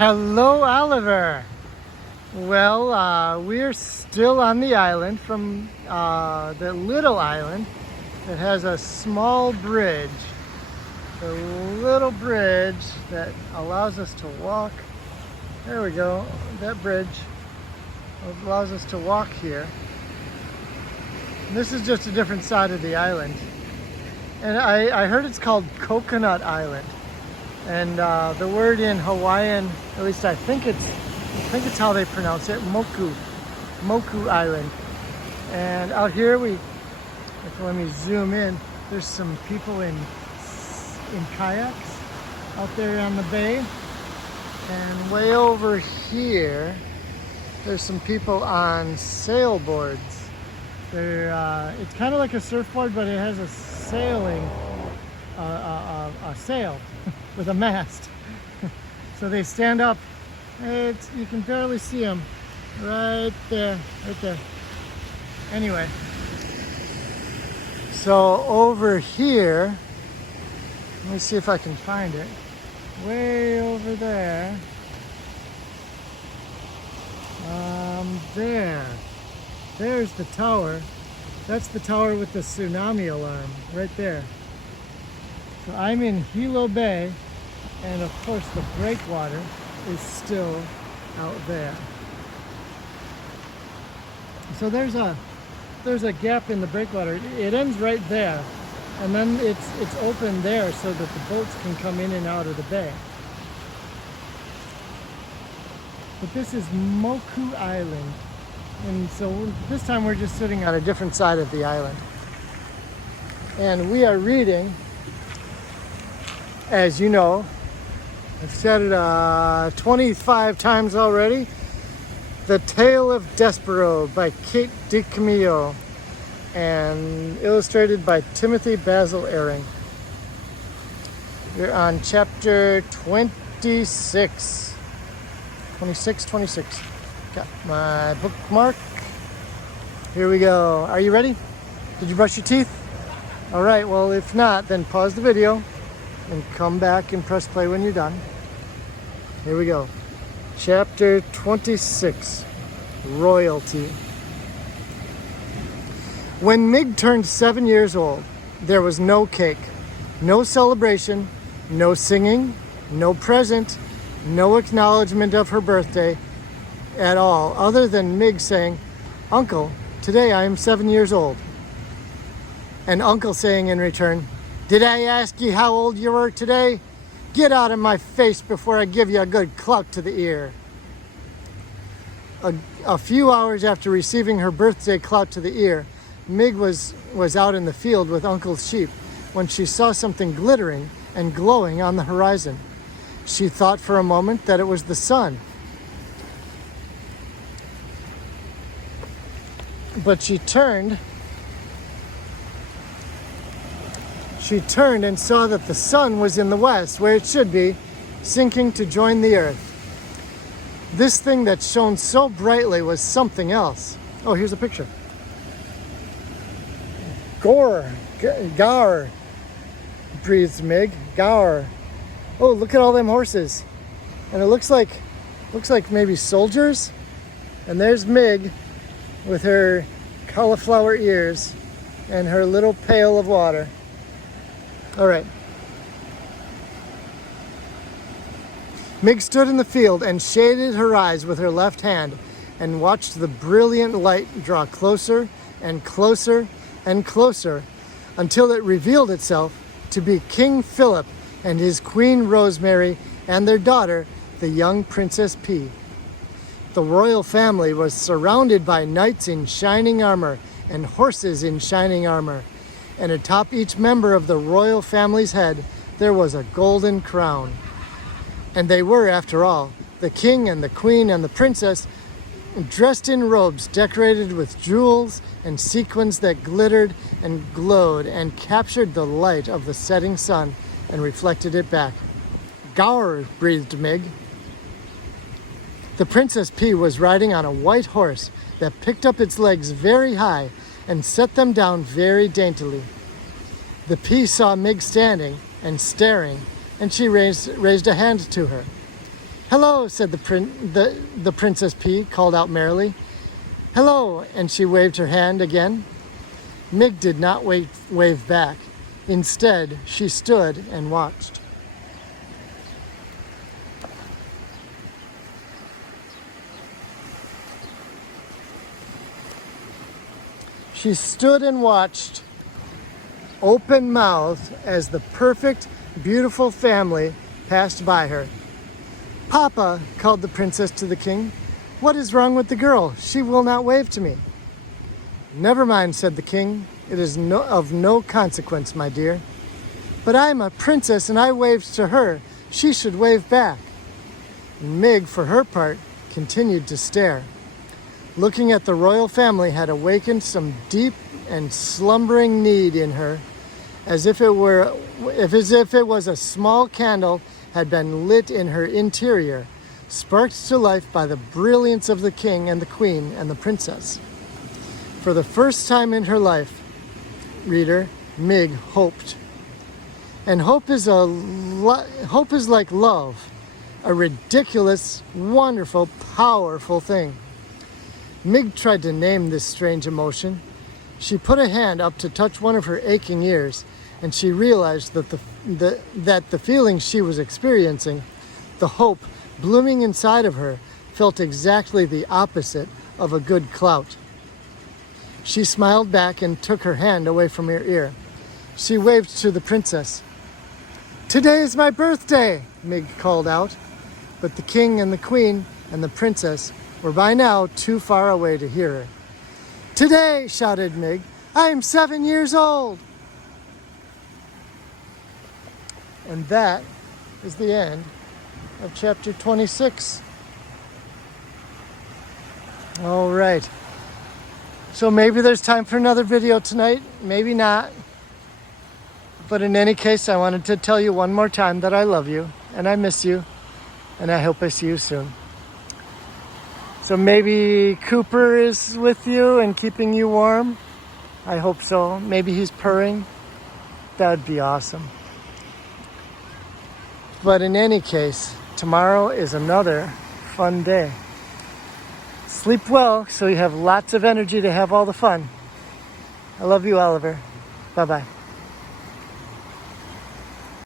Hello, Oliver. Well, we're still on the island from the little island that has a small bridge. The little bridge that allows us to walk. There we go. That bridge allows us to walk here. And this is just a different side of the island. And I heard it's called Coconut Island. And the word in Hawaiian, at least I think it's how they pronounce it, Moku Island. And out here let me zoom in. There's some people in kayaks out there on the bay. And way over here, there's some people on sailboards. It's kind of like a surfboard, but it has a sailing, a sail with a mast. So they stand up. You can barely see them. Right there. Anyway, so over here, let me see if I can find it. Way over there. There's the tower. That's the tower with the tsunami alarm right there. So I'm in Hilo Bay, and of course the breakwater is still out there. So there's a gap in the breakwater. It ends right there, and then it's open there so that the boats can come in and out of the bay. But this is Moku Island, and so this time we're just sitting on a different side of the island. And we are reading, as you know, I've said it 25 times already, The Tale of Despero by Kate DiCamillo and illustrated by Timothy Basil Ehring. We're on chapter 26. 26. Got my bookmark. Here we go. Are you ready? Did you brush your teeth? All right, well, if not, then pause the video and come back and press play when you're done. Here we go. Chapter 26, Royalty. When Mig turned 7 years old, there was no cake, no celebration, no singing, no present, no acknowledgement of her birthday at all, other than Mig saying, "Uncle, today I am 7 years old." And Uncle saying in return, "Did I ask you how old you were today? Get out of my face before I give you a good cluck to the ear." A few hours after receiving her birthday clout to the ear, Mig was out in the field with Uncle's sheep when she saw something glittering and glowing on the horizon. She thought for a moment that it was the sun. But she turned and saw that the sun was in the west, where it should be, sinking to join the earth. This thing that shone so brightly was something else. Oh, here's a picture. Gaur, breathes Mig. Gaur. Oh, look at all them horses. And it looks like maybe soldiers. And there's Mig with her cauliflower ears and her little pail of water. All right. Mig stood in the field and shaded her eyes with her left hand and watched the brilliant light draw closer and closer and closer until it revealed itself to be King Philip and his Queen Rosemary and their daughter, the young Princess P. The royal family was surrounded by knights in shining armor and horses in shining armor, and atop each member of the royal family's head there was a golden crown. And they were, after all, the king and the queen and the princess, dressed in robes decorated with jewels and sequins that glittered and glowed and captured the light of the setting sun and reflected it back. "Gaur," breathed Mig. The Princess P was riding on a white horse that picked up its legs very high and set them down very daintily. The P saw Mig standing and staring, and she raised a hand to her. "Hello," said the Princess P, called out merrily. "Hello," and she waved her hand again. Mig did not wave back. Instead, she stood and watched. She stood and watched, open-mouthed, as the perfect, beautiful family passed by her. "Papa," called the princess to the king, "what is wrong with the girl? She will not wave to me." "Never mind," said the king. "It is of no consequence, my dear. But I am a princess and I waved to her. She should wave back." Mig, for her part, continued to stare. Looking at the royal family had awakened some deep and slumbering need in her, as if it was a small candle had been lit in her interior, sparked to life by the brilliance of the king and the queen and the princess. For the first time in her life, reader, Mig hoped. And hope is like love, a ridiculous, wonderful, powerful thing. Mig tried to name this strange emotion. She put a hand up to touch one of her aching ears, and she realized that the feeling she was experiencing, the hope blooming inside of her, felt exactly the opposite of a good clout. She smiled back and took her hand away from her ear. She waved to the princess. "Today is my birthday," Mig called out, but the king and the queen and the princess were by now too far away to hear her. "Today," shouted Mig, "I am 7 years old." And that is the end of chapter 26. All right. So maybe there's time for another video tonight, maybe not. But in any case, I wanted to tell you one more time that I love you and I miss you and I hope I see you soon. So maybe Cooper is with you and keeping you warm. I hope so. Maybe he's purring. That would be awesome. But in any case, tomorrow is another fun day. Sleep well so you have lots of energy to have all the fun. I love you, Oliver. Bye-bye.